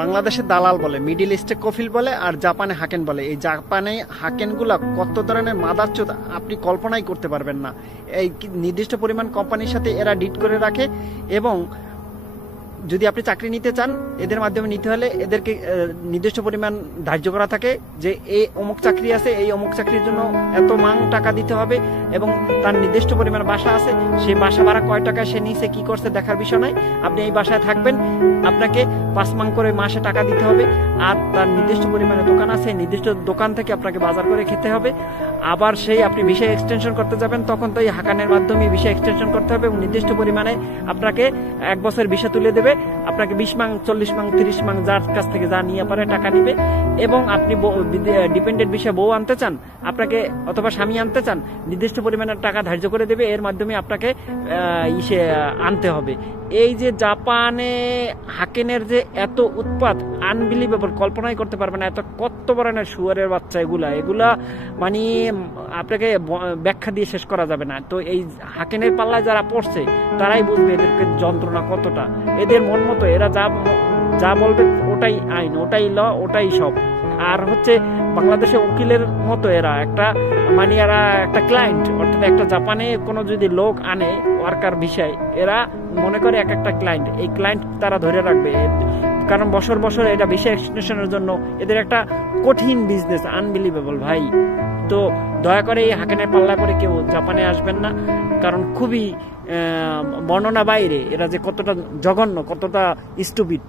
বাংলাদেশের দালাল বলে, মিডিল ইস্টে কফিল বলে, আর জাপানে হাকেন বলে। এই জাপানে হাকেনগুলা কত ধরনের মাদারচোদ আপনি কল্পনাই করতে পারবেন না। এই নির্দিষ্ট পরিমাণ কোম্পানির সাথে এরা ডিট করে রাখে, এবং যদি আপনি চাকরি নিতে চান এদের মাধ্যমে নিতে হলে এদেরকে নির্দিষ্ট পরিমাণ ধার্য করা থাকে যে এই অমুক চাকরি আছে, এই অমুক চাকরির জন্য এত মান টাকা দিতে হবে, এবং তার নির্দিষ্ট পরিমাণ বাসা আছে, সেই বাসা ভাড়া কয় টাকা সে নিচে কি করছে দেখার বিষয় নয়। আপনি এই বাসায় থাকবেন, আপনাকে 5 মান করে মাসে টাকা দিতে হবে, আর তার নির্দিষ্ট পরিমাণে দোকান আছে, নির্দিষ্ট দোকান থেকে আপনাকে বাজার করে খেতে হবে। আবার সেই আপনি ভিসা এক্সটেনশন করতে যাবেন তখন তো এই হাকানের মাধ্যমে ভিসা এক্সটেনশন করতে হবে, এবং নির্দিষ্ট পরিমাণে আপনাকে 1 বছর ভিসা তুলে দেবে, আপনাকে 20 মাং 40 মাং 30 মাং যার কাছ থেকে যা নিয়ে পারে টাকা নিবে। এবং আপনি ডিপেন্ডেন্ট বিষয়ে বউ আনতে চান আপনাকে, অথবা স্বামী আনতে চান, নির্দিষ্ট পরিমাণের টাকা ধার্য করে দেবে, এর মাধ্যমে আপনাকে আনতে হবে। এই যে জাপানে হাকেনের যে এত উৎপাত, আনবিলিভেবল, কল্পনাই করতে পারবে না। এত কত ধরনের শুয়ারের বাচ্চা এগুলা মানে আপনাকে ব্যাখ্যা দিয়ে শেষ করা যাবে না। তো এই হাকেনের পাল্লায় যারা পড়ছে তারাই বুঝবে এদেরকে যন্ত্রণা কতটা। এদের মন মতো এরা যা বলবে ওটাই আইন, ওটাই ল, ওটাই সব। আর হচ্ছে বাংলাদেশে উকিলের মতো এরা একটা ক্লায়েন্ট, অর্থাৎ একটা জাপানে কোনো যদি লোক আনে ওয়ার্কার ভিসায়, এরা মনে করে এক একটা ক্লায়েন্ট, এই ক্লায়েন্ট তারা ধরে রাখবে, কারণ বছর বছর এটা ভিসা এক্সটেনশনের জন্য এদের একটা কঠিন বিজনেস, আনবিলিভেবল ভাই। তো দয়া করে এই হাকেনের পাল্লা করে কেউ জাপানে আসবেন না, কারণ খুবই বর্ণনা বাইরে এরা যে কতটা জঘন্য, কতটা স্টুপিড।